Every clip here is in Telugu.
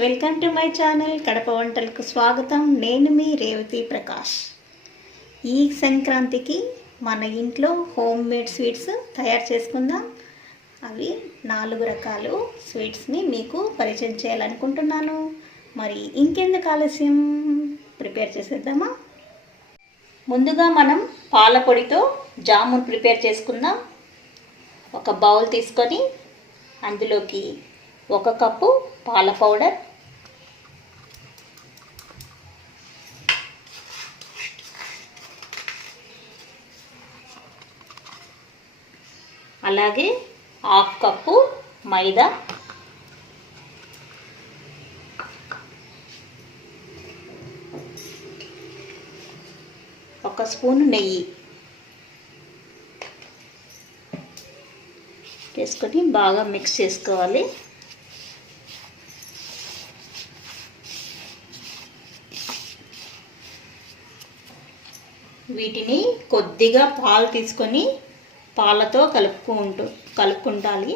Welcome to my channel Kadapa వంటలకు స్వాగతం. నేను మీ రేవతి ప్రకాష్. ఈ సంక్రాంతికి మన ఇంట్లో హోమ్ మేడ్ స్వీట్స్ తయారు చేసుకుందాం. అవి 4 రకాలు స్వీట్స్ని మీకు పరిచయం చేయాలనుకుంటున్నాను. మరి ఇంకెందుకు ఆలస్యం, ప్రిపేర్ చేసేద్దామా? ముందుగా మనం పాల పొడితో జామున్ ప్రిపేర్ చేసుకుందాం. ఒక బౌల్ తీసుకొని అందులోకి 1 కప్పు పాల పౌడర్, అలాగే 1/2 కప్పు మైదా, 1 స్పూన్ నెయ్యి వేసుకొని బాగా మిక్స్ చేసుకోవాలి. వీటిని కొద్దిగా పాలు తీసుకొని పాలతో కలుపుకుంటాలి.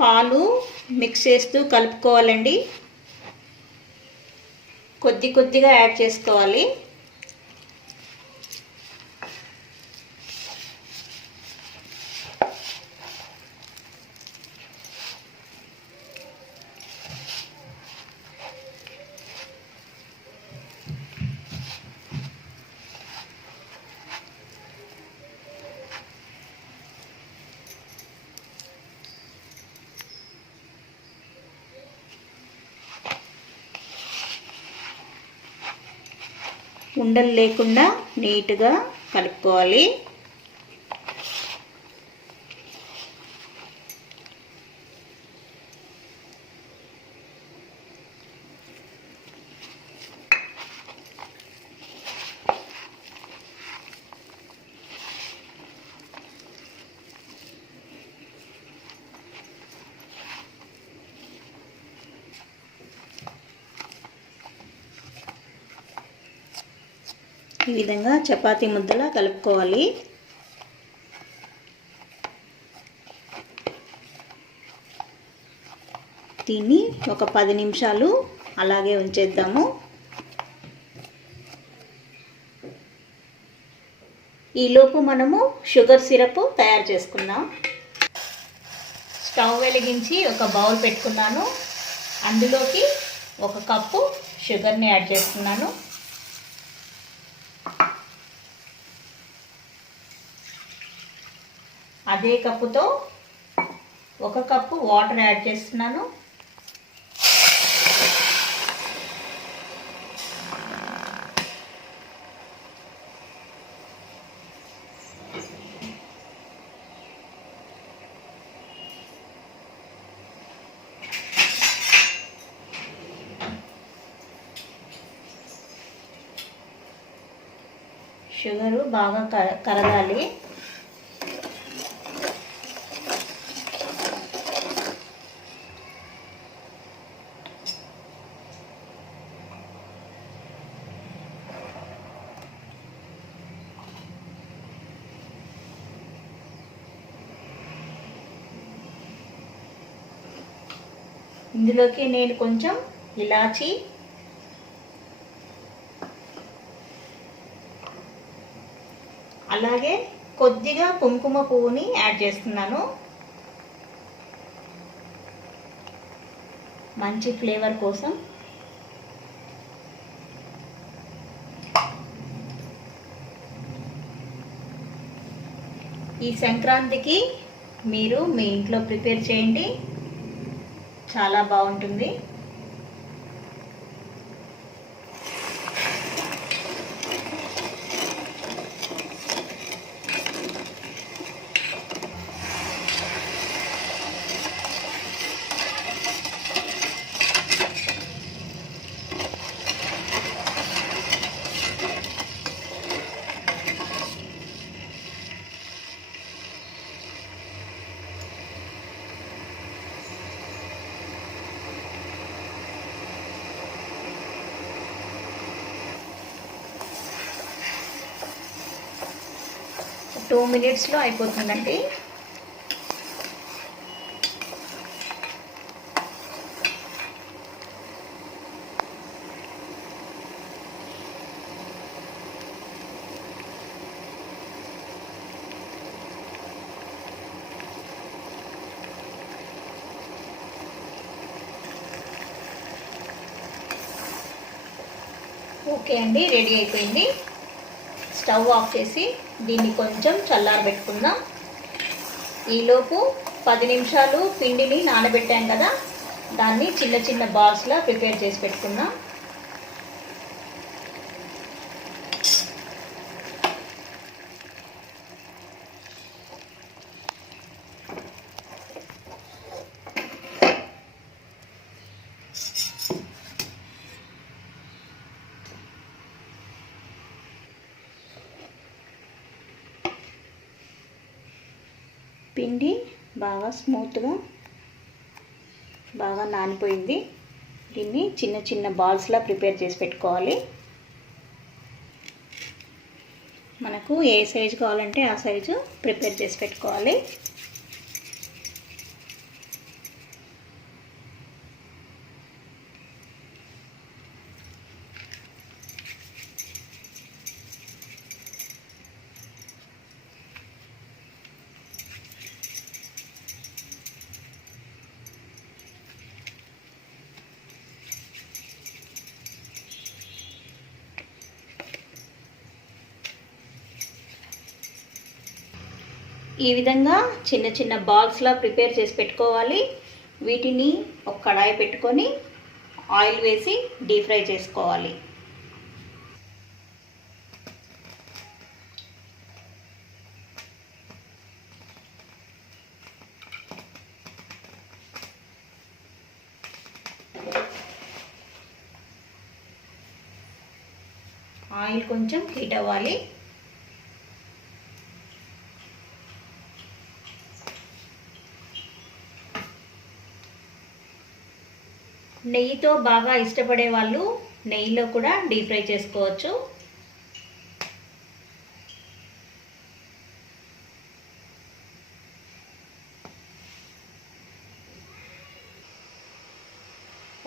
పాలు మిక్స్ చేస్తూ కలుపుకోవాలండి. కొద్దిగా యాడ్ చేసుకోవాలి. ఉండలు లేకుండా నీట్గా కలుపుకోవాలి. ఈ విధంగా చపాతీ ముద్దలా కలుపుకోవాలి. దీన్ని ఒక 10 నిమిషాలు అలాగే ఉంచేద్దాము. ఈలోపు మనము షుగర్ సిరప్ తయారు చేసుకుందాం. స్టవ్ వెలిగించి ఒక బౌల్ పెట్టుకున్నాను. అందులోకి 1 కప్పు షుగర్ని యాడ్ చేస్తున్నాను. అదే కప్పుతో 1 కప్పు వాటర్ యాడ్ చేస్తున్నాను. షుగరు బాగా కరగాలి. ఇందులోకి నేను కొంచెం ఇలాచి, అలాగే కొద్దిగా కుంకుమ పువ్వుని యాడ్ చేస్తున్నాను. మంచి ఫ్లేవర్ కోసం. ఈ సంక్రాంతికి మీరు మీ ఇంట్లో ప్రిపేర్ చేయండి, చాలా బాగుంటుంది. 2 మినిట్స్లో అయిపోతుందండి. ఓకే అండి, రెడీ అయిపోయింది. స్టవ్ ఆఫ్ చేసి దీన్ని కొంచెం చల్లారబెట్టుకుందాం. ఈలోపు 10 నిమిషాలు పిండిని నానబెట్టాం కదా, దాన్ని చిన్న చిన్న బాల్స్లా ప్రిపేర్ చేసి పెట్టుకుందాం. పిండి బాగా స్మూత్గా బాగా నానిపోయింది. దీన్ని చిన్న చిన్న బాల్స్లా ప్రిపేర్ చేసి పెట్టుకోవాలి. మనకు ఏ సైజు కావాలంటే ఆ సైజు ప్రిపేర్ చేసి పెట్టుకోవాలి. ఈ విధంగా చిన్న చిన్న బాల్స్లా ప్రిపేర్ చేసి పెట్టుకోవాలి. వీటిని ఒక కడాయి పెట్టుకొని ఆయిల్ వేసి డీప్ ఫ్రై చేసుకోవాలి. ఆయిల్ కొంచెం హీట్ అవ్వాలి. నెయ్యితో బాగా ఇష్టపడే వాళ్ళు నెయ్యిలో కూడా డీప్ ఫ్రై చేసుకోవచ్చు.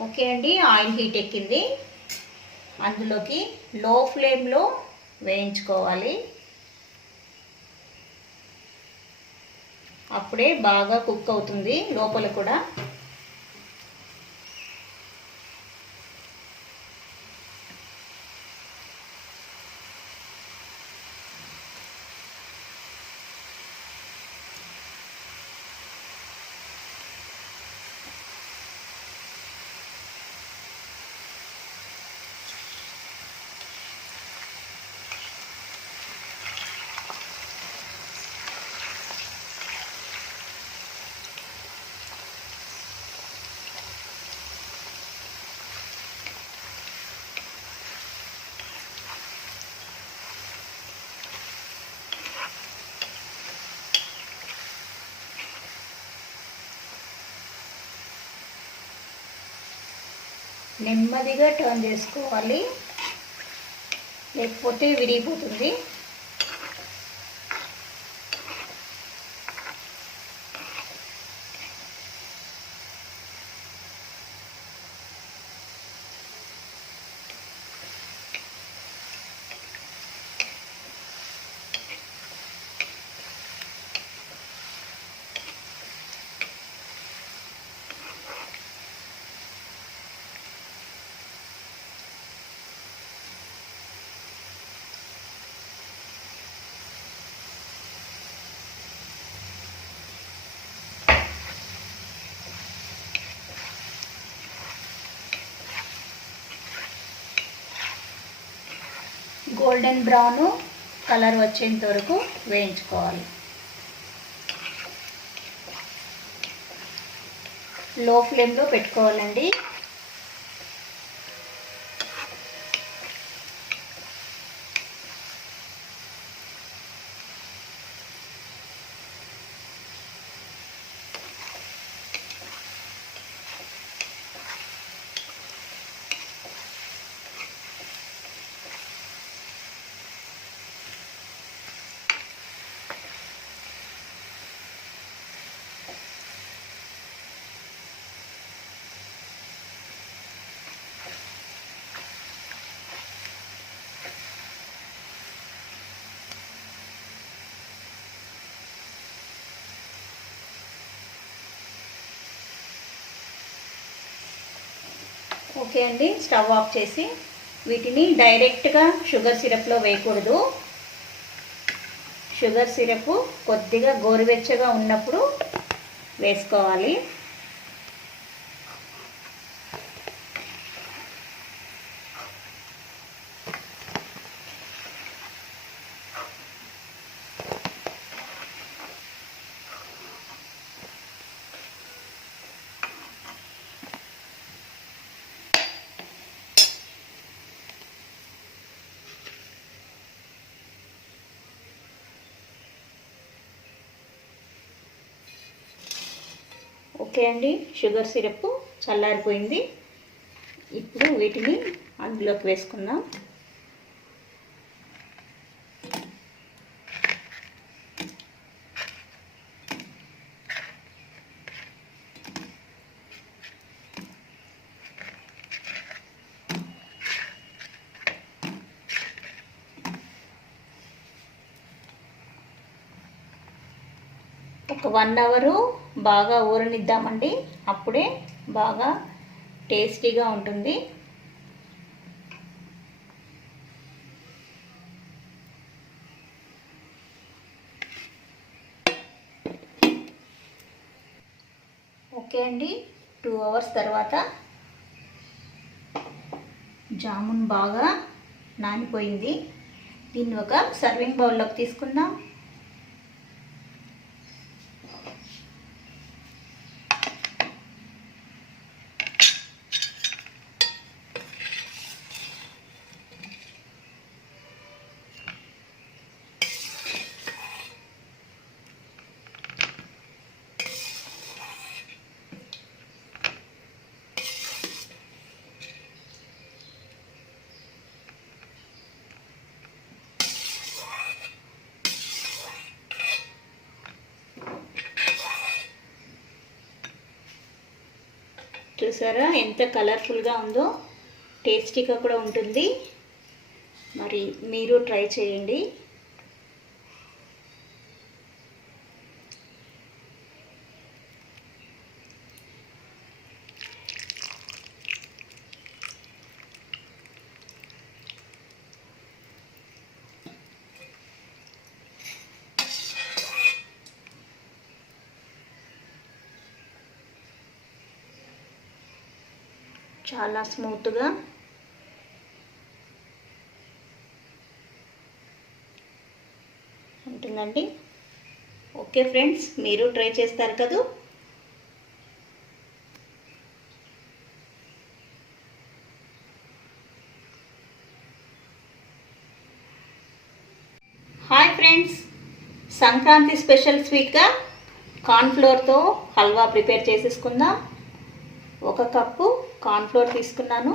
ఓకే అండి, ఆయిల్ హీట్ ఎక్కింది. అందులోకి లో ఫ్లేమ్లో వేయించుకోవాలి. అప్పుడే బాగా కుక్ అవుతుంది లోపల కూడా. నెమ్మదిగా టర్న్ చేసుకోవాలి, లేకపోతే విరిగిపోతుంది. గోల్డెన్ బ్రౌన్ కలర్ వచ్చేంత వరకు వేయించుకోవాలి. లో ఫ్లేమ్లో పెట్టుకోవాలండి. ఓకే అండి, స్టవ్ ఆఫ్ చేసి వీటిని డైరెక్ట్గా షుగర్ సిరప్లో వేయకూడదు. షుగర్ సిరప్ కొద్దిగా గోరువెచ్చగా ఉన్నప్పుడు వేసుకోవాలి. ఓకే అండి, షుగర్ సిరప్ చల్లారిపోయింది. ఇప్పుడు వీటిని అందులోకి వేసుకుందాం. ఒక 1 అవర్ బాగా ఊరనిద్దామండి. అప్పుడే బాగా టేస్టీగా ఉంటుంది. ఓకే అండి, 2 అవర్స్ తర్వాత జామున్ బాగా నానిపోయింది. దీన్ని ఒక సర్వింగ్ బౌల్లోకి తీసుకుందాం. చూసారా ఎంత కలర్ఫుల్గా ఉందో, టేస్టీగా కూడా ఉంటుంది. మరి మీరు ట్రై చేయండి. చాలా స్మూత్గా ఉంటుందండి. ఓకే ఫ్రెండ్స్, మీరు ట్రై చేస్తారు కదా. హాయ్ ఫ్రెండ్స్, సంక్రాంతి స్పెషల్ స్వీట్గా కార్న్ఫ్లోర్తో హల్వా ప్రిపేర్ చేసేసుకుందాం. 1 కప్పు కార్న్ఫ్లోర్ తీసుకున్నాను.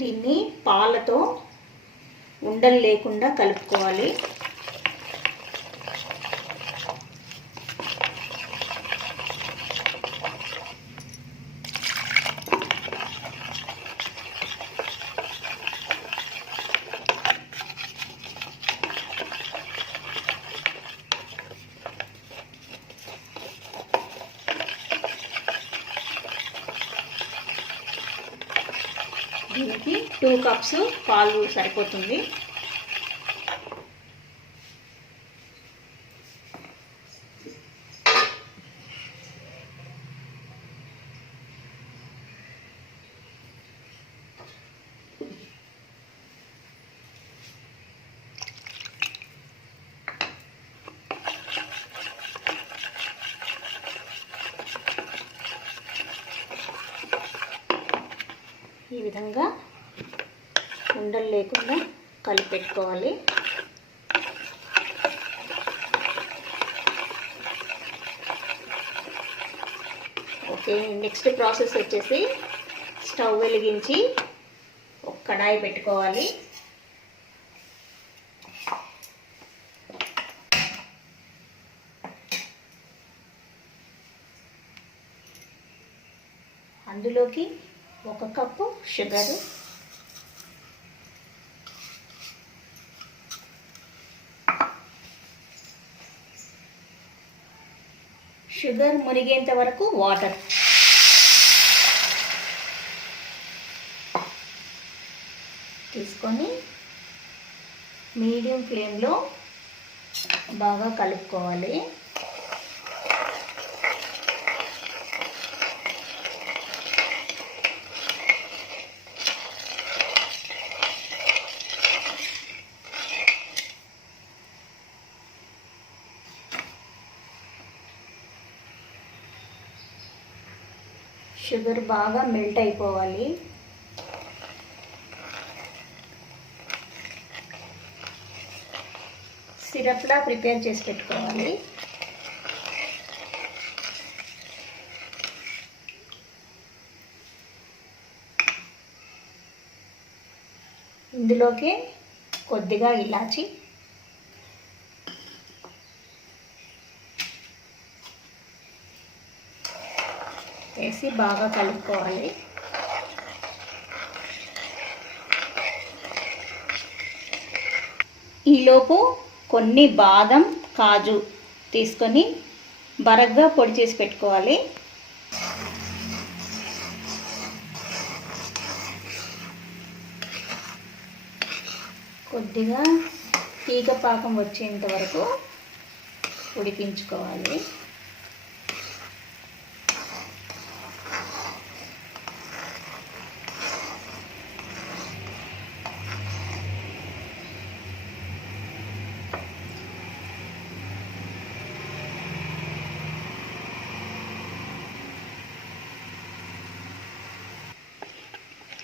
దీన్ని పాలతో ఉండలు లేకుండా కలుపుకోవాలి. దీనికి 2 కప్స్ పాలు సరిపోతుంది. ఈ విధంగా ఉండలు లేకుండా కలిపెట్టుకోవాలి. ఓకే, నెక్స్ట్ ప్రాసెస్ వచ్చేసి స్టవ్ వెలిగించి ఒక కడాయి పెట్టుకోవాలి. అందులోకి 1 కప్పు షుగరు, షుగర్ మునిగేంత వరకు వాటర్. తీసుకొని మీడియం ఫ్లేమ్లో బాగా కలుపుకోవాలి. షుగర్ బాగా మెల్ట్ అయిపోవాలి. సిరప్లా ప్రిపేర్ చేసి పెట్టుకోవాలి. ఇందులోకి కొద్దిగా ఇలాచి, వేసి బాగా కలుపుకోవాలి. ఈలోపు కొన్ని బాదం, కాజు తీసుకొని బరగ్గా పొడి చేసి పెట్టుకోవాలి. కొద్దిగా తీగ పాకం వచ్చేంత వరకు ఉడికించుకోవాలి.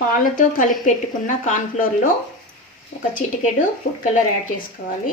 పాలతో కలిపి పెట్టుకున్న కార్న్ఫ్లోర్లో ఒక చిటికెడు ఫుడ్ కలర్ యాడ్ చేసుకోవాలి.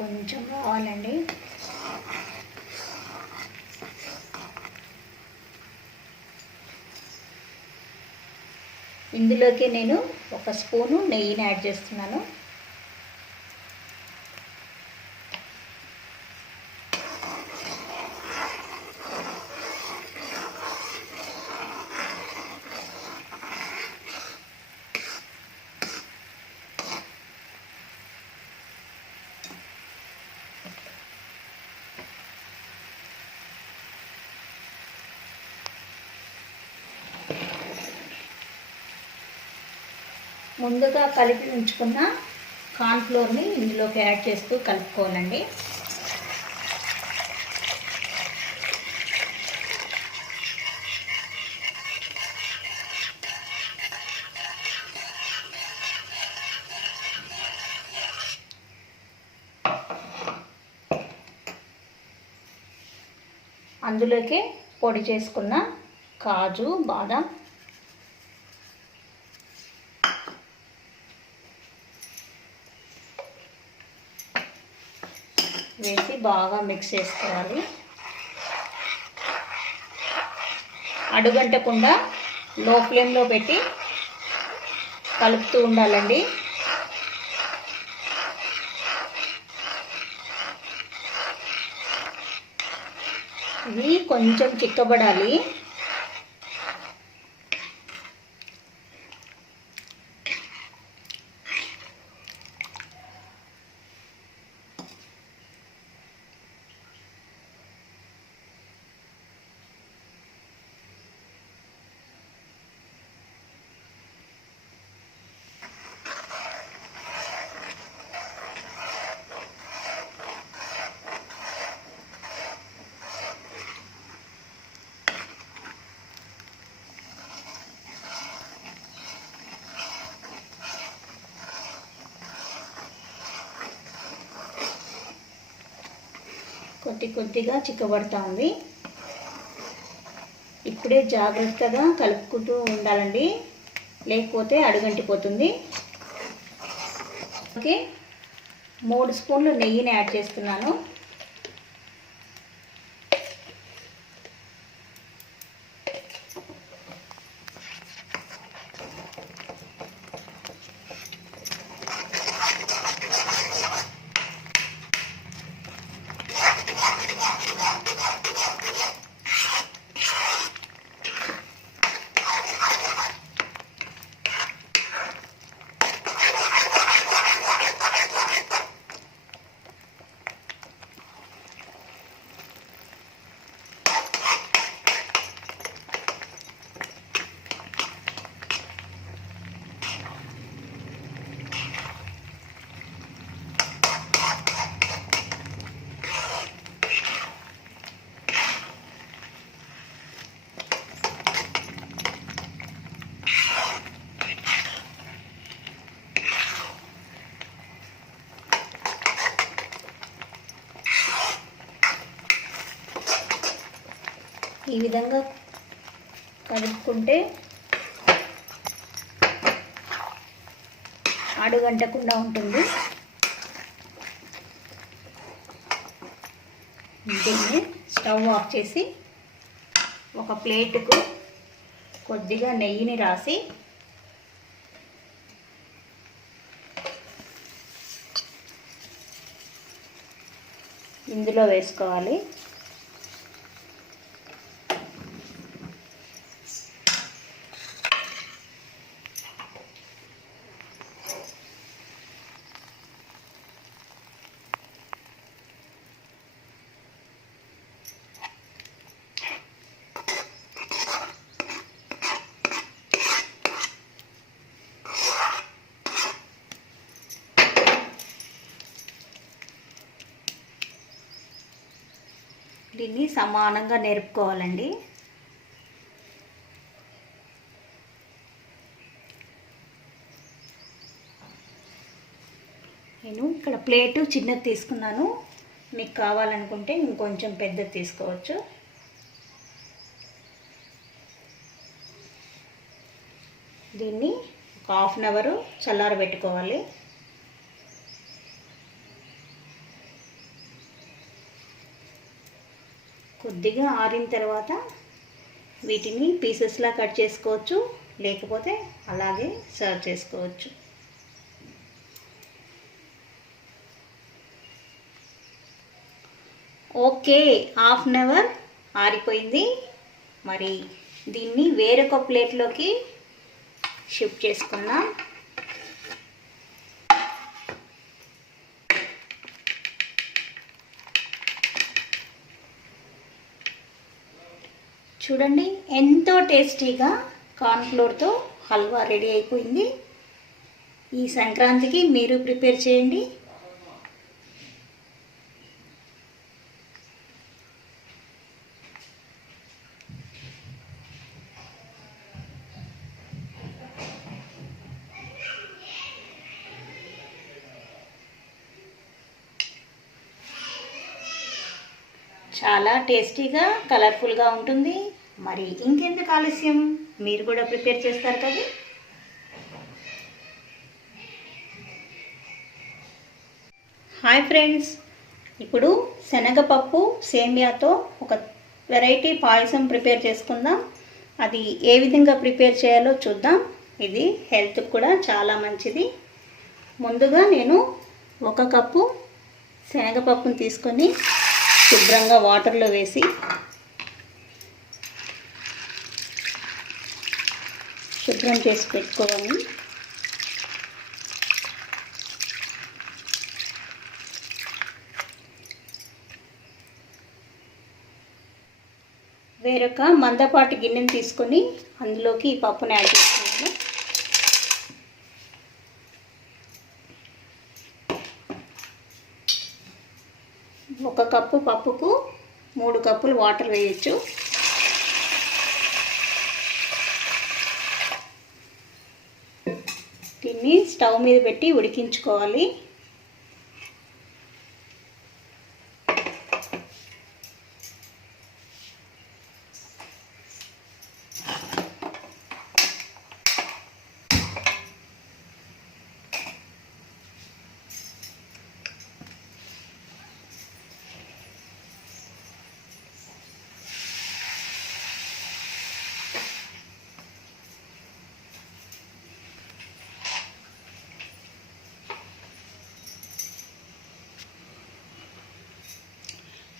కొంచెం కావాలండి. ఇందులోకి నేను ఒక స్పూను నెయ్యిని యాడ్ చేస్తున్నాను. ముందుగా కలిపి ఉంచుకున్న కార్న్ఫ్లోర్ని ఇందులోకి యాడ్ చేస్తూ కలుపుకోవాలండి. అందులోకి పొడి చేసుకున్న కాజు, బాదం, వేసి బాగా మిక్స్ చేసుకోవాలి. అడుగంటకుండా లో ఫ్లేమ్లో పెట్టి కలుపుతూ ఉండాలండి. ఇది కొంచెం చిక్కబడాలి. కొద్దిగా చిక్కబడతా ఉంది. ఇప్పుడే జాగ్రత్తగా కలుపుకుంటూ ఉండాలండి, లేకపోతే అడుగంటిపోతుంది. ఓకే, 3 స్పూన్లు నెయ్యిని యాడ్ చేస్తున్నాను. ఈ విధంగా కలుపుకుంటే అడుగంటకుండా ఉంటుంది. దీన్ని స్టవ్ ఆఫ్ చేసి ఒక ప్లేటుకు కొద్దిగా నెయ్యిని రాసి ఇందులో వేసుకోవాలి. దీన్ని సమానంగా నేర్పుకోవాలండి. నేను ఇక్కడ ప్లేటు చిన్నది తీసుకున్నాను. మీకు కావాలనుకుంటే ఇంకొంచెం పెద్దది తీసుకోవచ్చు. దీన్ని ఒక హాఫ్ అన్ అవర్ చల్లారబెట్టుకోవాలి. కొద్దిగా ఆరిన తర్వాత వీటిని పీసెస్లా కట్ చేసుకోవచ్చు, లేకపోతే అలాగే సర్వ్ చేసుకోవచ్చు. ఓకే, హాఫ్ అన్ అవర్ ఆరిపోయింది. మరి దీన్ని వేరొక ప్లేట్లోకి షిఫ్ట్ చేసుకుందాం. చూడండి, ఎంతో టేస్టీగా కార్న్ఫ్లోర్తో హల్వా రెడీ అయిపోయింది. ఈ సంక్రాంతికి మీరు ప్రిపేర్ చేయండి. చాలా టేస్టీగా కలర్ఫుల్గా ఉంటుంది. మరి ఇంకెందుకు ఆలస్యం, మీరు కూడా ప్రిపేర్ చేస్తారు కదా. హాయ్ ఫ్రెండ్స్, ఇప్పుడు శనగపప్పు సేమియాతో ఒక వెరైటీ పాయసం ప్రిపేర్ చేసుకుందాం. అది ఏ విధంగా ప్రిపేర్ చేయాలో చూద్దాం. ఇది హెల్త్కి కూడా చాలా మంచిది. ముందుగా నేను 1 కప్పు శనగపప్పును తీసుకొని శుభ్రంగా వాటర్లో వేసి శుభ్రం చేసి పెట్టుకోవాలి. వేరొక మందపాటి గిన్నెను తీసుకొని అందులోకి ఈ పప్పును యాడ్ చేసుకున్నాను. ఒక కప్పు పప్పుకు 3 కప్పులు వాటర్ వేయచ్చు. దీన్ని స్టవ్ మీద పెట్టి ఉడికించుకోవాలి.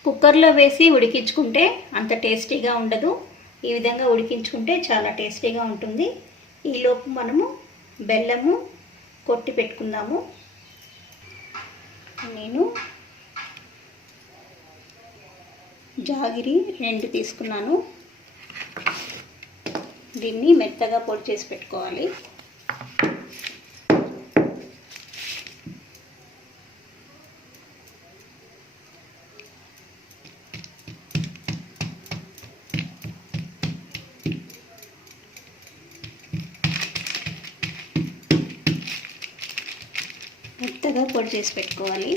కుక్కర్లో వేసి ఉడికించుకుంటే అంత టేస్టీగా ఉండదు. ఈ విధంగా ఉడికించుకుంటే చాలా టేస్టీగా ఉంటుంది. ఈలోపు మనము బెల్లము కొట్టి పెట్టుకుందాము. నేను జాగిరి 2 తీసుకున్నాను. దీన్ని మెత్తగా పొడి చేసి పెట్టుకోవాలి. మెత్తగా పొడి చేసి పెట్టుకోవాలి.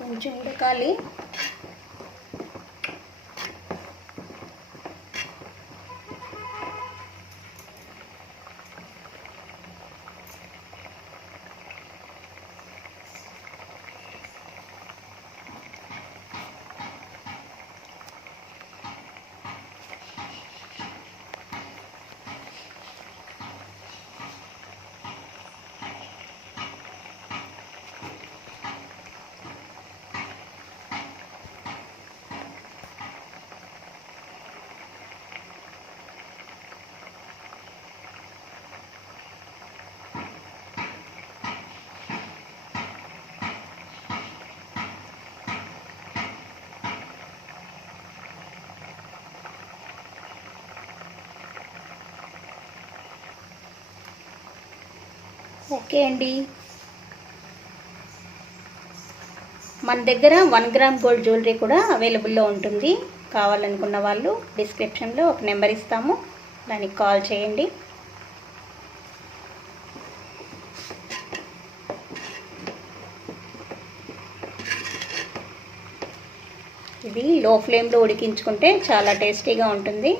కొంచెం ఉడకాలి. ఓకే అండి, మన దగ్గర 1 గ్రామ్ గోల్డ్ జ్యువెలరీ కూడా అవైలబుల్లో ఉంటుంది. కావాలనుకున్న వాళ్ళు డిస్క్రిప్షన్లో ఒక నెంబర్ ఇస్తాము, దానికి కాల్ చేయండి. ఇది లో ఫ్లేమ్లో ఉడికించుకుంటే చాలా టేస్టీగా ఉంటుంది.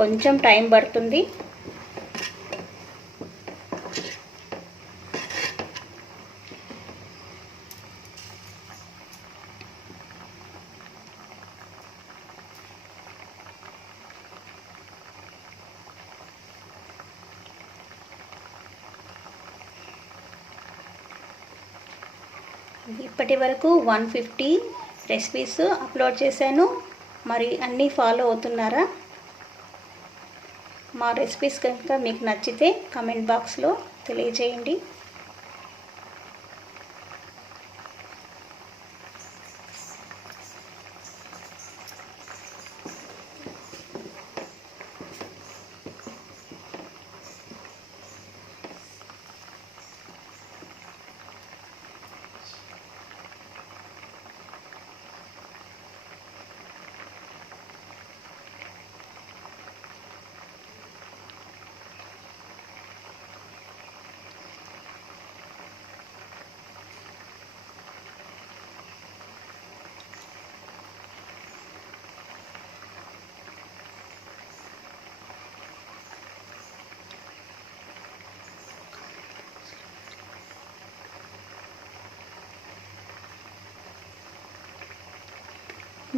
కొంచెం టైం పడుతుంది. ఇప్పటి వరకు 150 రెసిపీస్ అప్లోడ్ చేశాను. మరి అన్నీ ఫాలో అవుతున్నారా? మా రెసిపీస్ కనుక మీకు నచ్చితే కామెంట్ బాక్స్లో తెలియజేయండి.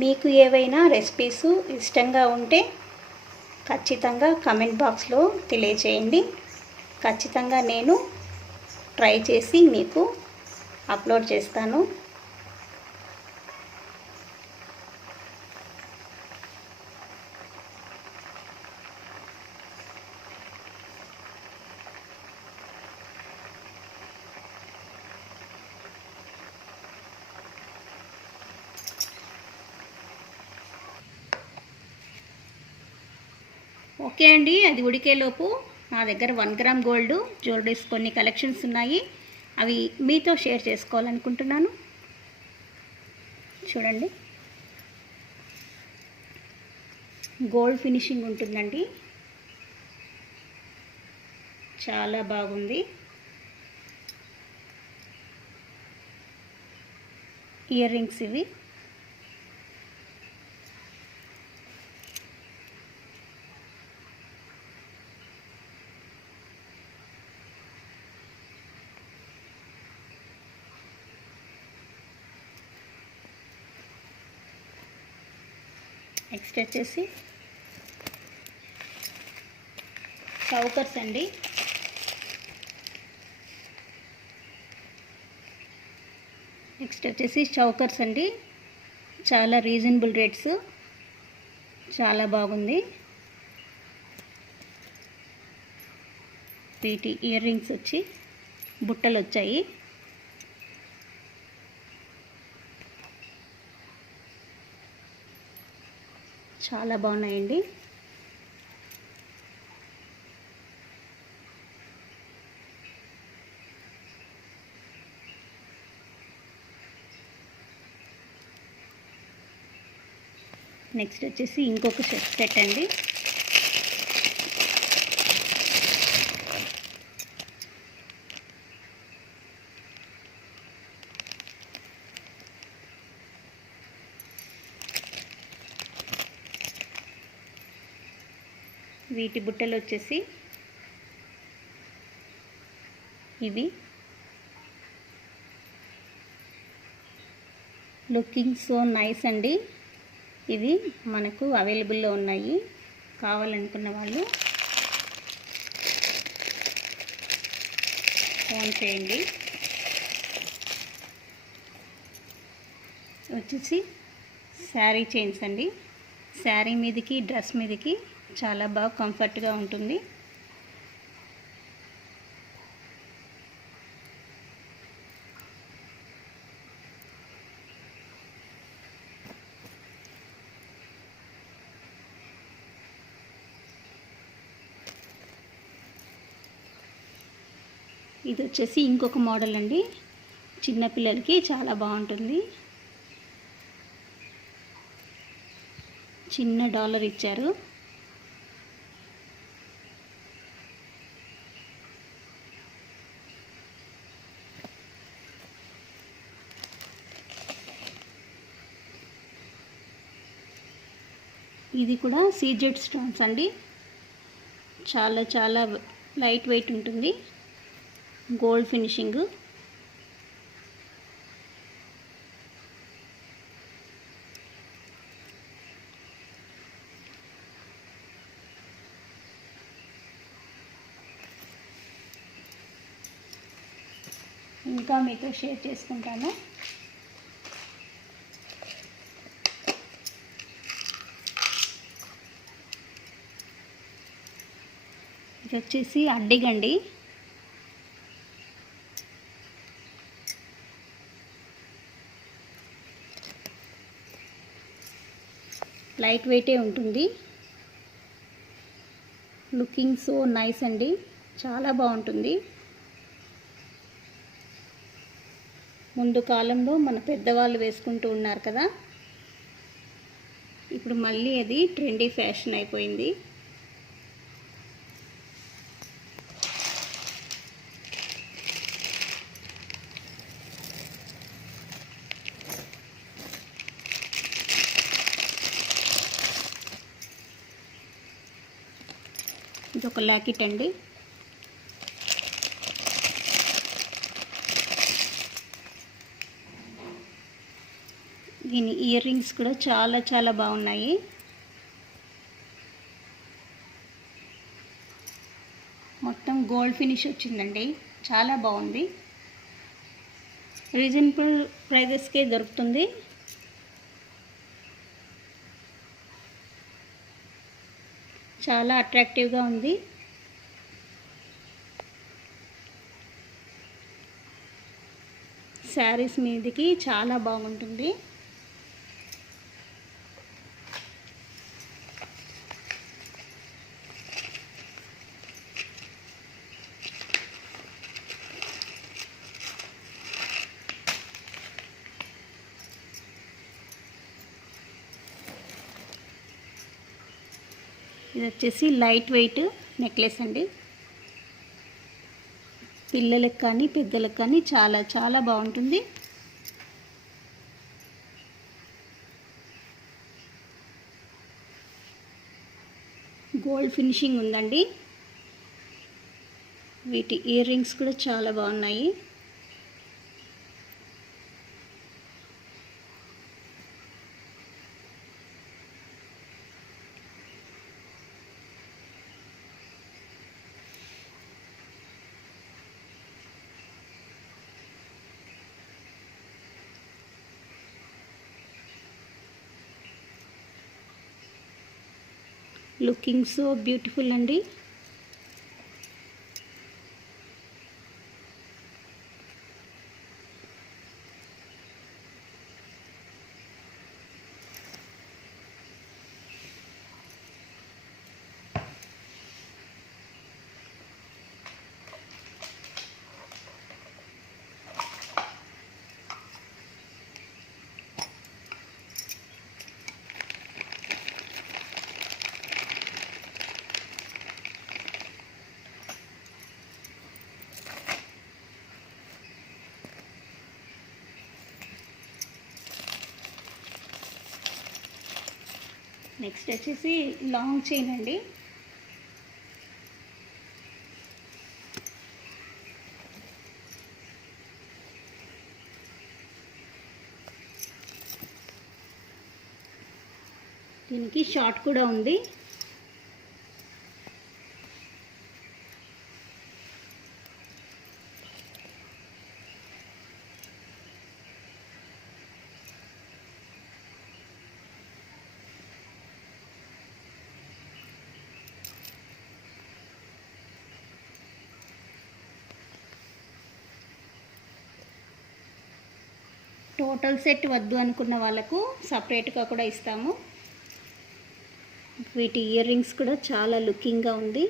మీకు ఏవైనా రెసిపీస్ ఇష్టంగా ఉంటే ఖచ్చితంగా కామెంట్ బాక్స్లో తెలియచేయండి. ఖచ్చితంగా నేను ట్రై చేసి మీకు అప్లోడ్ చేస్తాను. ఓకే అండి, అది ఉడికేలోపు నా దగ్గర 1 గ్రామ్ గోల్డ్ జ్యువెలరీస్ కొన్ని కలెక్షన్స్ ఉన్నాయి. అవి మీతో షేర్ చేసుకోవాలనుకుంటున్నాను. చూడండి, గోల్డ్ ఫినిషింగ్ ఉంటుందండి, చాలా బాగుంది. ఇయర్ రింగ్స్ ఇవి. నెక్స్ట్ వచ్చేసి చౌకర్స్ అండి. చౌకర్స్ అండి, చాలా రీజనబుల్ రేట్స్, చాలా బాగుంది. వీటి ఇయర్ రింగ్స్ వచ్చి బుట్టలు వచ్చాయి. చాలా బాగున్నాయండి. నెక్స్ట్ వచ్చేసి ఇంకొక సెట్ అండి. వీటి బుట్టలు వచ్చేసి ఇవి. లుకింగ్ సో నైస్ అండి. ఇవి మనకు అవైలబుల్లో ఉన్నాయి. కావాలనుకున్న వాళ్ళు ఫోన్ చేయండి. వచ్చేసి శారీ చైన్స్ అండి. శారీ మీదకి డ్రెస్ మీదకి చాలా బాగా కంఫర్ట్గా ఉంటుంది. ఇది వచ్చేసి ఇంకొక మోడల్ అండి. చిన్నపిల్లలకి చాలా బాగుంటుంది. చిన్న డాలర్ ఇచ్చారు. ఇది కూడా సీజెడ్ స్టోన్స్ అండి. చాలా చాలా లైట్ వెయిట్ ఉంటుంది. Gold finishing. ఇంకా మీతో షేర్ చేసుకుంటాను. ఇది వచ్చేసి అడ్డిగండి. లైట్ వెయిటే ఉంటుంది. లుకింగ్ సో నైస్ అండి, చాలా బాగుంటుంది. ముందు కాలంలో మన పెద్దవాళ్ళు వేసుకుంటూ ఉన్నారు కదా, ఇప్పుడు మళ్ళీ అది ట్రెండీ ఫ్యాషన్ అయిపోయింది. ఇది ఒక లాకెట్ అండి. దీని ఇయర్ రింగ్స్ కూడా చాలా చాలా బాగున్నాయి. మొత్తం గోల్డ్ ఫినిష్ వచ్చిందండి, చాలా బాగుంది. రీజనబుల్ ప్రైజెస్కే దొరుకుతుంది. చాలా అట్రాక్టివ్గా ఉంది. శారీస్ మీదకి చాలా బాగుంటుంది. ఇది వచ్చేసి లైట్ వెయిట్ నెక్లెస్ అండి. పిల్లలకు కానీ పెద్దలకు కానీ చాలా చాలా బాగుంటుంది. గోల్డ్ ఫినిషింగ్ ఉందండి. వీటి ఇయర్ రింగ్స్ కూడా చాలా బాగున్నాయి. లుకింగ్ సో బ్యూటిఫుల్ అండి. నెక్స్ట్ వచ్చేసి లాంగ్ చైన్ అండి. దీనికి షార్ట్ కూడా ఉంది. టోటల్ సెట్ వద్దు అనుకున్న వాళ్ళకు సపరేట్గా కూడా ఇస్తాము. వీటి ఇయర్ రింగ్స్ కూడా చాలా లుకింగ్గా ఉంది.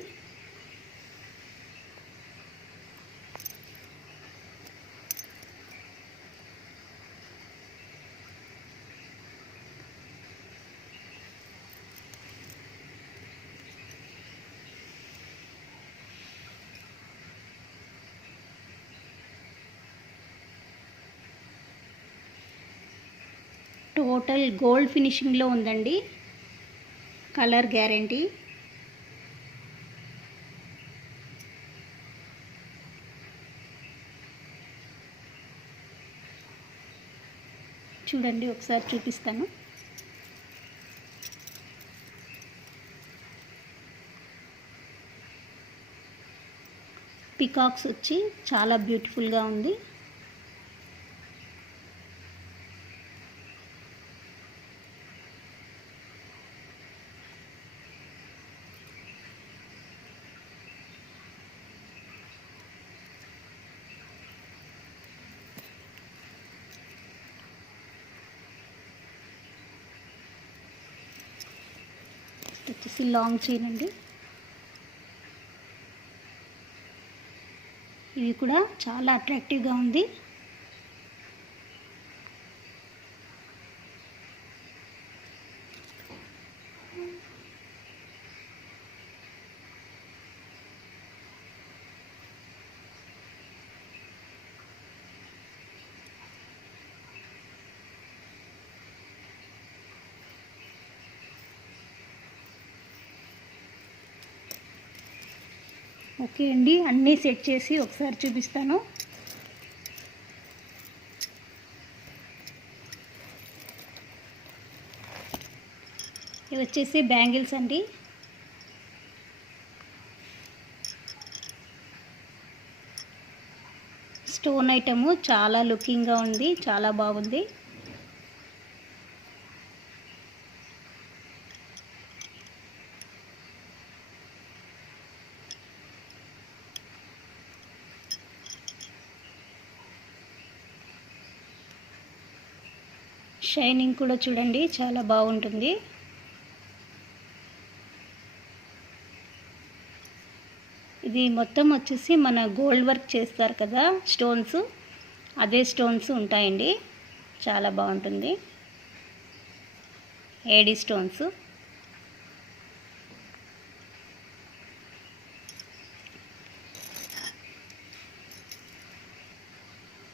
టోటల్ గోల్డ్ ఫినిషింగ్లో ఉందండి. Colour guarantee. చూడండి, ఒకసారి చూపిస్తాను. పికాక్స్ వచ్చి చాలా బ్యూటిఫుల్గా ఉంది. వచ్చేసి లాంగ్ చైన్ అండి. ఇది కూడా చాలా అట్రాక్టివ్గా ఉంది. ఓకే అండి, అన్నీ సెట్ చేసి ఒకసారి చూపిస్తాను. ఇవి వచ్చేసి బ్యాంగిల్స్ అండి. స్టోన్ ఐటము చాలా లుకింగ్గా ఉంది, చాలా బాగుంది. షైనింగ్ కూడా చూడండి, చాలా బాగుంటుంది. ఇది మొత్తం వచ్చేసి మన గోల్డ్ వర్క్ చేస్తారు కదా స్టోన్స్, అదే స్టోన్స్ ఉంటాయండి. చాలా బాగుంటుంది. AD stones.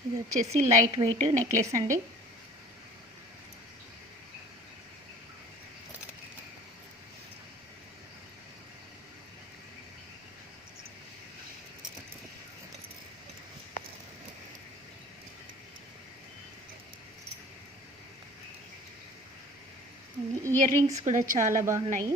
ఇది వచ్చేసి లైట్ వెయిట్ నెక్లెస్ అండి. ఇయర్ రింగ్స్ కూడా చాలా బాగున్నాయి.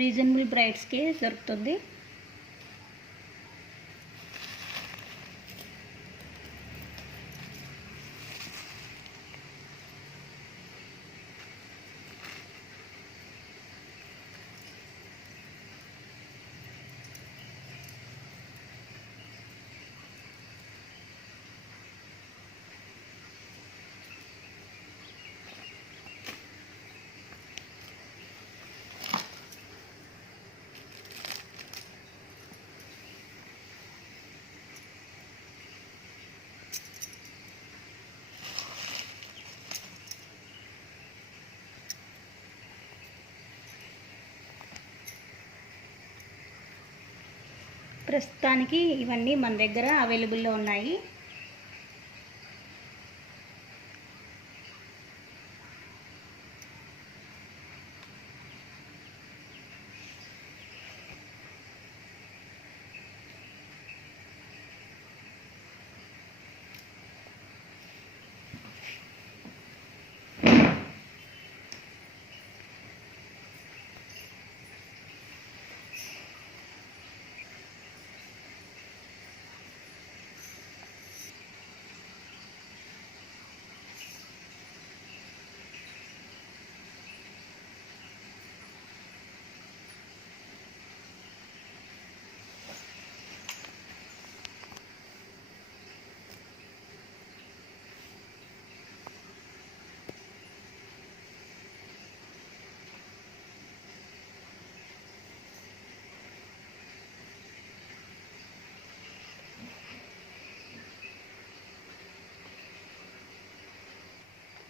రీజనబుల్ ప్రైస్కే దొరుకుతుంది. ప్రస్తుతానికి ఇవన్నీ మన దగ్గర అవైలబుల్లో ఉన్నాయి.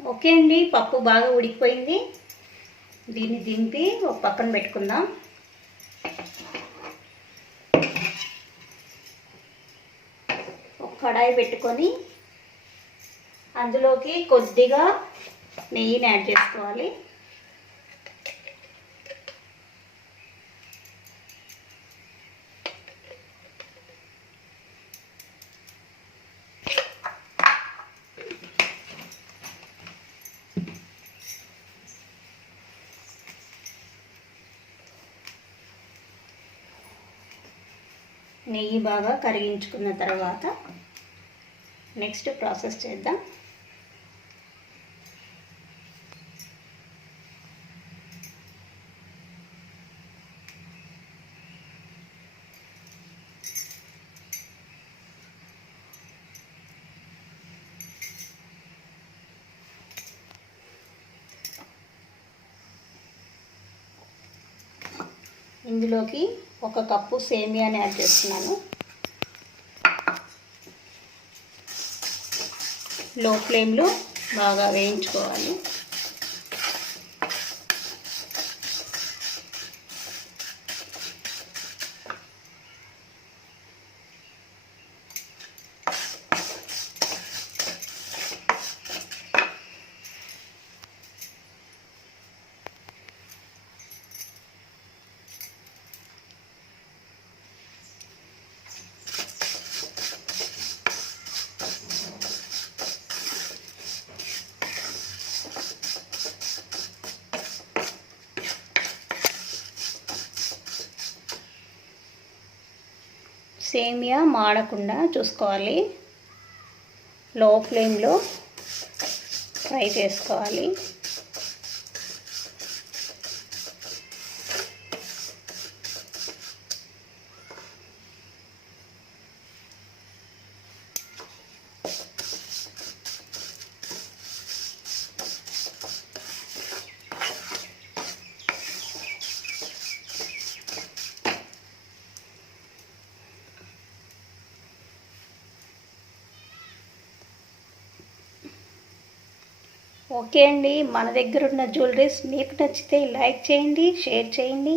ఓకే అండి, పప్పు బాగా ఉడికిపోయింది. దీన్ని దింపి ఒక పక్కన పెట్టుకుందాం. ఒక కడాయి పెట్టుకొని అందులోకి కొద్దిగా నెయ్యిని యాడ్ చేసుకోవాలి. నెయ్యి బాగా కరిగించుకున్న తర్వాత నెక్స్ట్ ప్రాసెస్ చేద్దాం. ఇందులోకి 1 కప్పు సేమియాని యాడ్ చేస్తున్నాను. లో ఫ్లేమ్లో బాగా వేయించుకోవాలి. సేమియా మాడకుండా చూసుకోవాలి. లో ఫ్లేమ్లో ఫ్రై చేసుకోవాలి. ఓకే అండి, మన దగ్గర ఉన్న జ్యువెలరీస్ మీకు నచ్చితే లైక్ చేయండి, షేర్ చేయండి,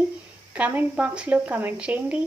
కామెంట్ బాక్స్లో కామెంట్ చేయండి.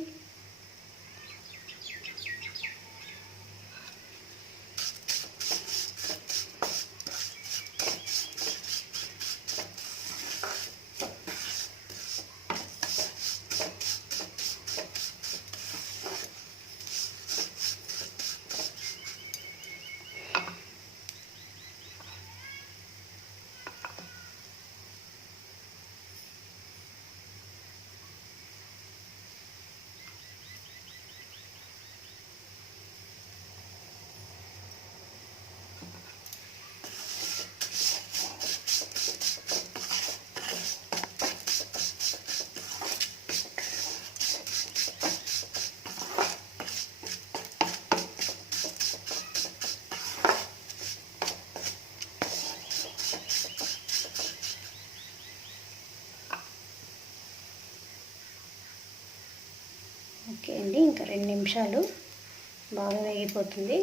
ఓకే అండి, ఇంకా 2 నిమిషాలు బాగా వేగిపోతుంది.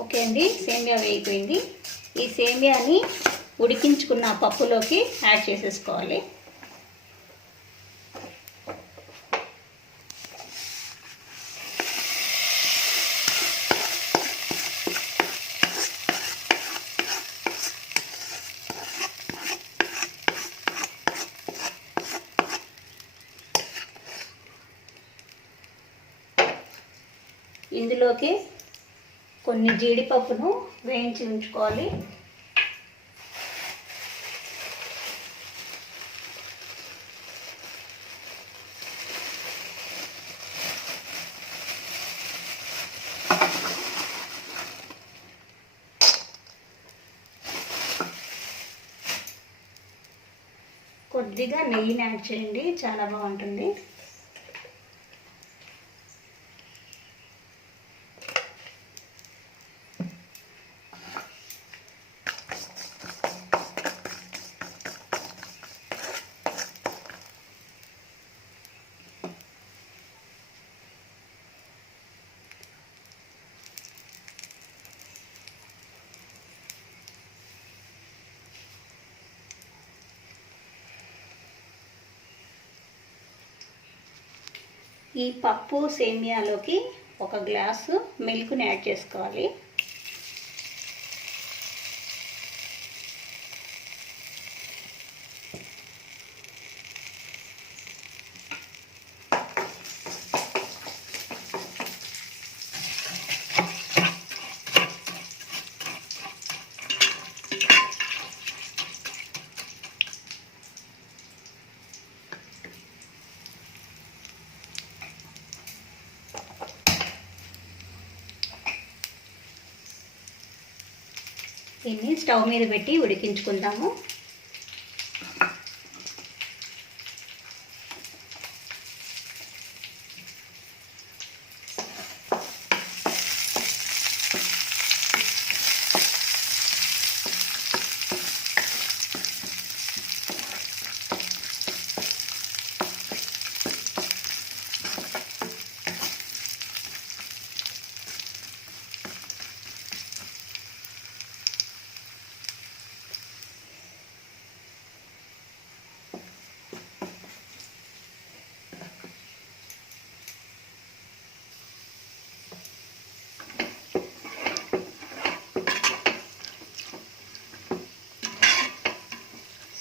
ఓకే అండి, సేమియా వేగిపోయింది. ఈ సేమియాని ఉడికించుకున్న పప్పులోకి యాడ్ చేసేసుకోవాలి. ఇందులోకి కొన్ని జీడిపప్పును వేయించి ఉంచుకోవాలి. కొద్దిగా నెయ్యిని యాడ్ చేయండి, చాలా బాగుంటుంది. ఈ పప్పు సేమియాలోకి 1 గ్లాసు మిల్క్ని యాడ్ చేసుకోవాలి. దీన్ని స్టవ్ మీద పెట్టి ఉడికించుకుందాము.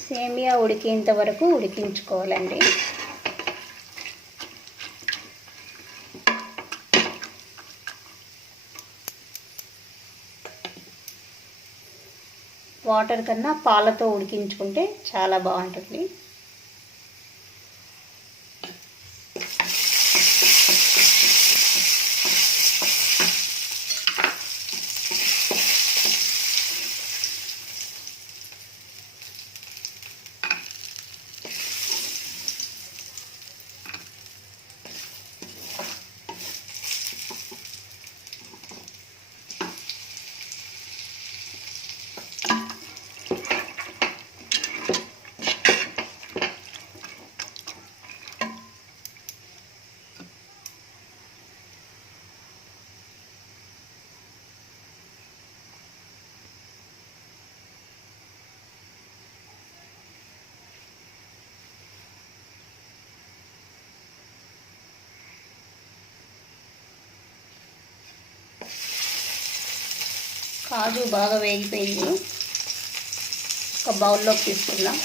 సేమియా ఉడికేంత వరకు ఉడికించుకోవాలండి. వాటర్ కన్నా పాలతో ఉడికించుకుంటే చాలా బాగుంటుంది. కాజు బాగా వేగిపోయింది. ఒక బౌల్లోకి తీసుకుందాం.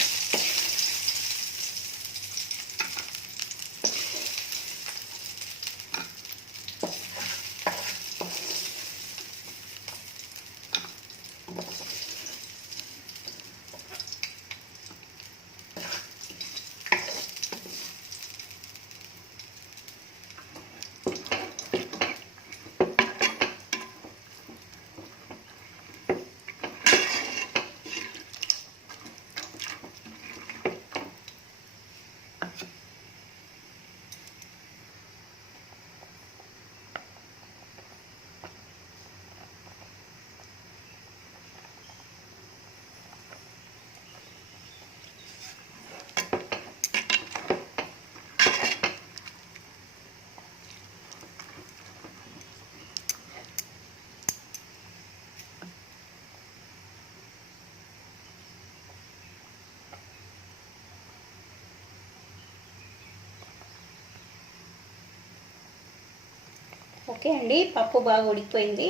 ఓకే అండి, పప్పు బాగా ఉడికిపోయింది,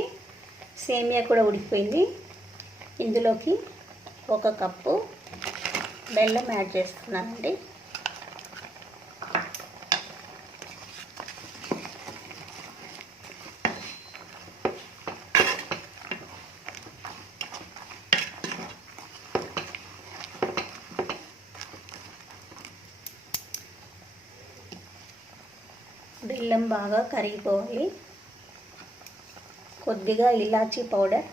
సేమియా కూడా ఉడికిపోయింది. ఇందులోకి 1 కప్పు బెల్లం యాడ్ చేస్తున్నానండి. బెల్లం బాగా కరిగిపోవాలి. కొద్దిగా ఇలాచీ పౌడర్,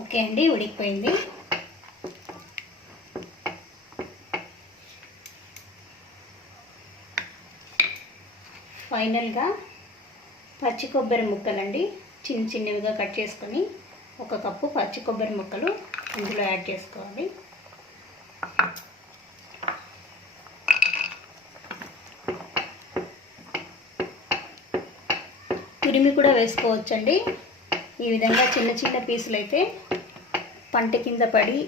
ఓకే అండి, ఉడికిపోయింది. ఫైనల్గా పచ్చి కొబ్బరి ముక్కలండి, చిన్నవిగా కట్ చేసుకొని 1 కప్పు పచ్చి కొబ్బరి ముక్కలు ఇందులో యాడ్ చేసుకోవాలి. తురిమి కూడా వేసుకోవచ్చండి. ఈ విధంగా చిన్న పీసులు అయితే పంట కింద పడి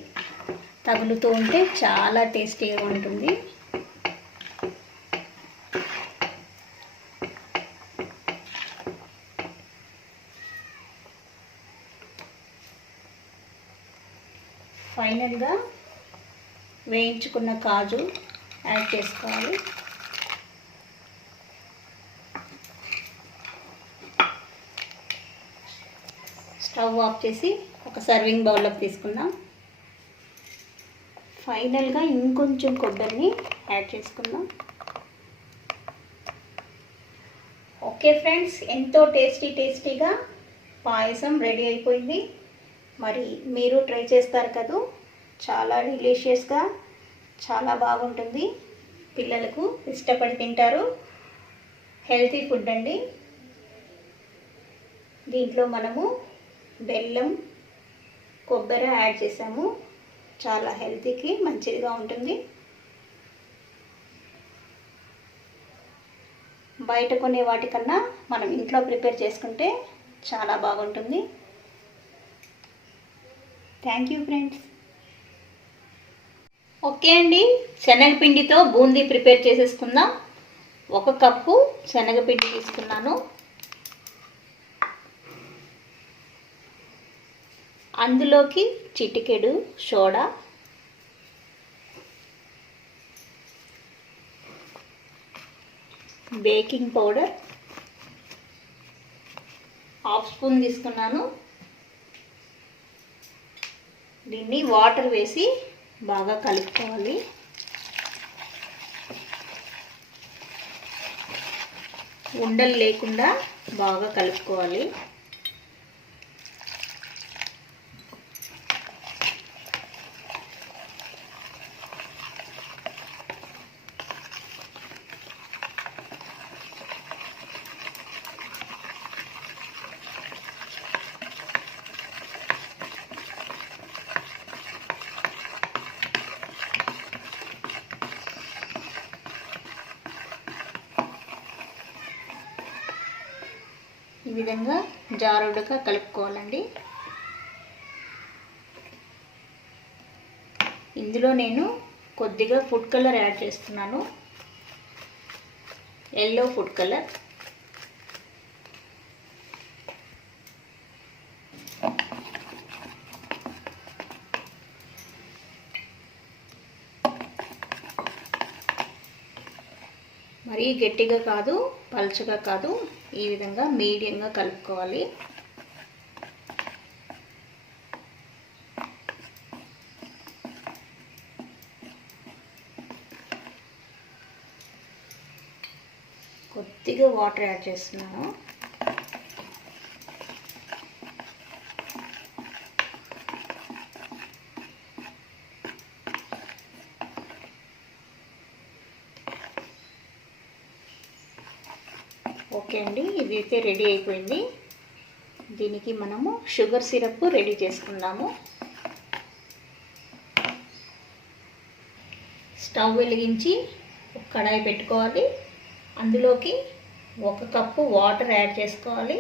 తగులుతూ ఉంటే చాలా టేస్టీగా ఉంటుంది. ఫైనల్గా వేయించుకున్న కాజు యాడ్ చేసుకోవాలి. స్టవ్ ఆఫ్ చేసి ఒక సర్వింగ్ బౌల్లోకి తీసుకుందాం. ఫైనల్గా ఇంకొంచెం కొబ్బరిని యాడ్ చేసుకుందాం. ఓకే ఫ్రెండ్స్, ఎంతో టేస్టీగా పాయసం రెడీ అయిపోయింది. మరి మీరు ట్రై చేస్తారు కదా, చాలా డెలిషియస్గా, చాలా బాగుంటుంది. పిల్లలకు ఇష్టపడి తింటారు. హెల్తీ ఫుడ్ అండి. దీంట్లో మనము బెల్లం, కొబ్బరి యాడ్ చేసాము. చాలా హెల్తీకి మంచిదిగా ఉంటుంది. బయట కొనే వాటికన్నా మనం ఇంట్లో ప్రిపేర్ చేసుకుంటే చాలా బాగుంటుంది. Thank you friends. ఓకే అండి, శనగపిండితో బూందీ ప్రిపేర్ చేసేసుకుందాం. 1 కప్పు శనగపిండి తీసుకున్నాను. అందులోకి చిటికెడు సోడా, బేకింగ్ పౌడర్ 1/2 స్పూన్ తీసుకున్నాను. దీన్ని వాటర్ వేసి బాగా కలుపుకోవాలి. ఉండలు లేకుండా బాగా కలుపుకోవాలి. ఈ విధంగా జారుడుగా కలుపుకోవాలండి. ఇందులో నేను కొద్దిగా ఫుడ్ కలర్ యాడ్ చేస్తున్నాను, ఎల్లో ఫుడ్ కలర్. మరీ గట్టిగా కాదు, పల్చగా కాదు, ఈ విధంగా మీడియంగా కలుపుకోవాలి. కొద్దిగా వాటర్ యాడ్ చేస్తున్నాను. ఓకే అండి, ఇదైతే రెడీ అయిపోయింది. దీనికి మనము షుగర్ సిరప్ రెడీ చేసుకుందాము. స్టవ్ వెలిగించి ఒక కడాయి పెట్టుకోవాలి. అందులోకి 1 కప్పు వాటర్ యాడ్ చేసుకోవాలి.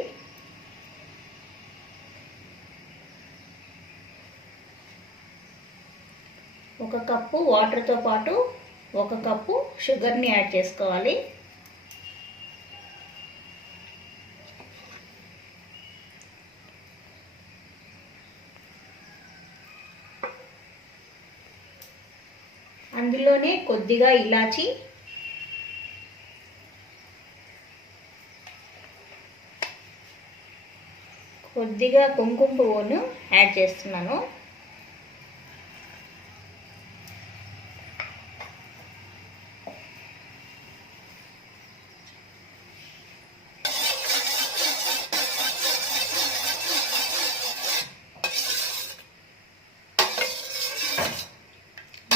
ఒక కప్పు వాటర్తో పాటు 1 కప్పు షుగర్ని యాడ్ చేసుకోవాలి. అందులోనే కొద్దిగా ఇలాచి, కొద్దిగా కుంకుమ పువ్వును యాడ్ చేస్తున్నాను.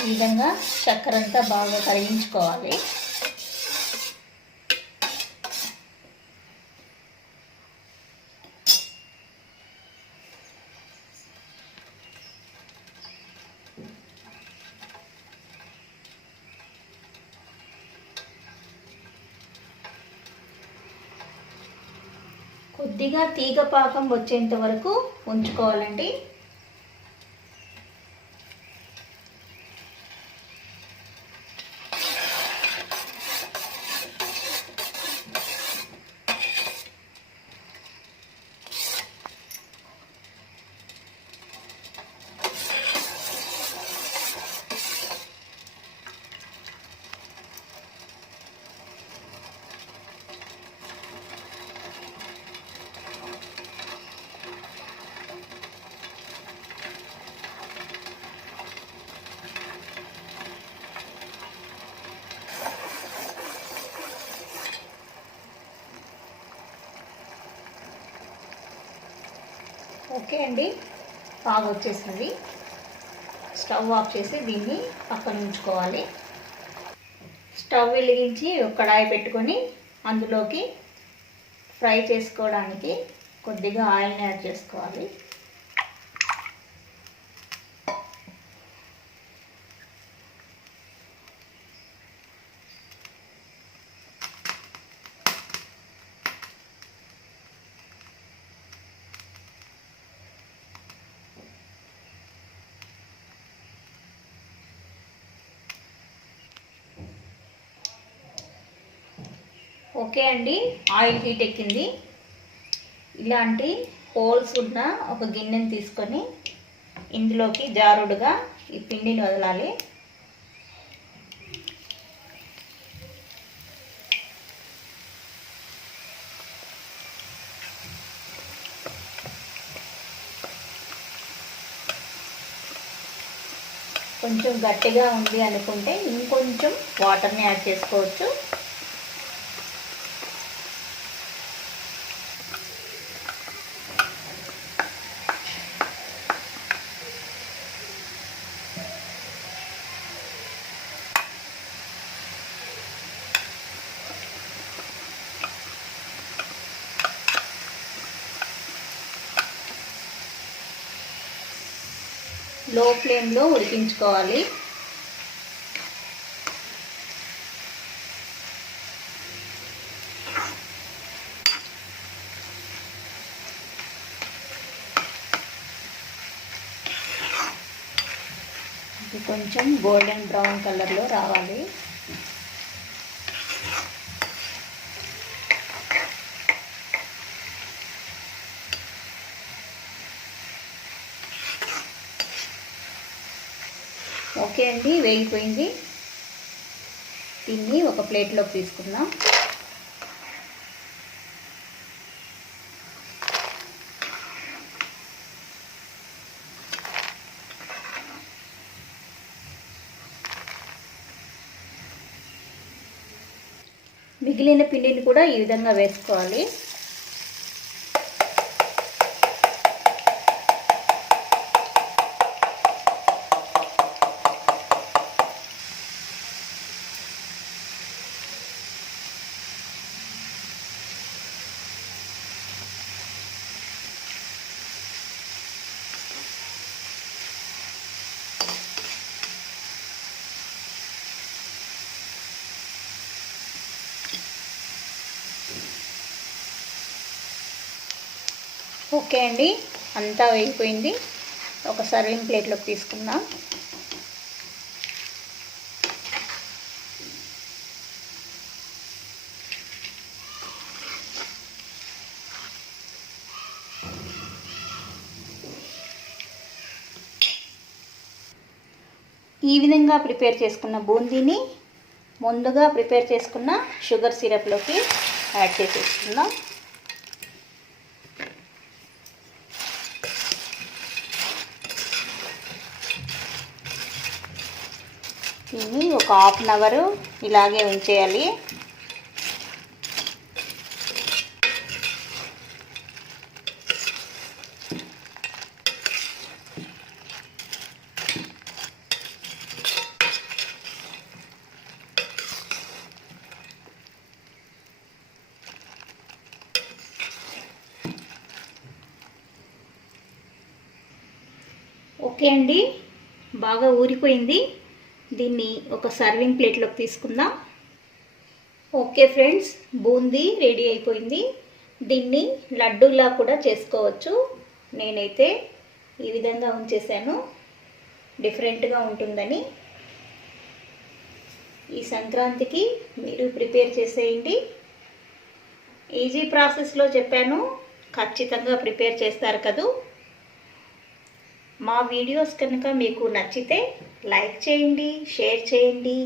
ఈ విధంగా చక్కెర అంతా బాగా కరిగించుకోవాలి. కొద్దిగా తీగ పాకం వచ్చేంత వరకు ఉంచుకోవాలండి. ఓకే అండి, పాగు వచ్చేసింది. స్టవ్ ఆఫ్ చేసి దీన్ని పక్కన ఉంచుకోవాలి. స్టవ్ వెలిగించి ఒక కడాయి పెట్టుకొని అందులోకి ఫ్రై చేసుకోవడానికి కొద్దిగా ఆయిల్ని యాడ్ చేసుకోవాలి. ఓకే అండి, ఆయిల్ హీట్ ఎక్కింది. ఇలాంటి హోల్స్ ఉన్న ఒక గిన్నెని తీసుకొని ఇందులోకి జారుడుగా ఈ పిండిని వదలాలి. కొంచెం గట్టిగా ఉంది అనుకుంటే ఇంకొంచెం వాటర్ని యాడ్ చేసుకోవచ్చు. లో ఫ్లేమ్లో ఉడికించుకోవాలి. ఇది కొంచెం గోల్డెన్ బ్రౌన్ కలర్లో రావాలి. ఓకే అండి, వేగిపోయింది. దీన్ని ఒక ప్లేట్లోకి తీసుకుందాం. మిగిలిన పిండిని కూడా ఈ విధంగా వేసుకోవాలి. ఓకే అండి, అంతా వేగిపోయింది. ఒక సర్వింగ్ ప్లేట్లోకి తీసుకుందాం. ఈ విధంగా ప్రిపేర్ చేసుకున్న బూందీని ముందుగా ప్రిపేర్ చేసుకున్న షుగర్ సిరప్లోకి యాడ్ చేసేసుకుందాం. దీన్ని ఒక హాఫ్ అన్ అవర్ ఇలాగే ఉంచేయాలి. ఓకే అండి, బాగా ఊరిపోయింది. దీన్ని ఒక సర్వింగ్ ప్లేట్లోకి తీసుకుందాం. ఓకే ఫ్రెండ్స్, బూందీ రెడీ అయిపోయింది. దీన్ని లడ్డూలా కూడా చేసుకోవచ్చు. నేనైతే ఈ విధంగా ఉంచేసాను, డిఫరెంట్గా ఉంటుందని. ఈ సంక్రాంతికి మీరు ప్రిపేర్ చేసేయండి. ఈజీ ప్రాసెస్లో చెప్పాను, ఖచ్చితంగా ప్రిపేర్ చేస్తారు కదూ. మా వీడియోస్ కనుక మీకు నచ్చితే లైక్ చేయండి, షేర్ చేయండి.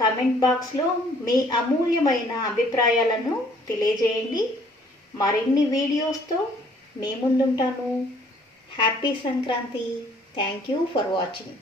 కామెంట్ బాక్స్లో మీ అమూల్యమైన అభిప్రాయాలను తెలియజేయండి. మరిన్ని వీడియోస్తో మీ ముందుంటాను. Happy Sankranti. Thank you for watching.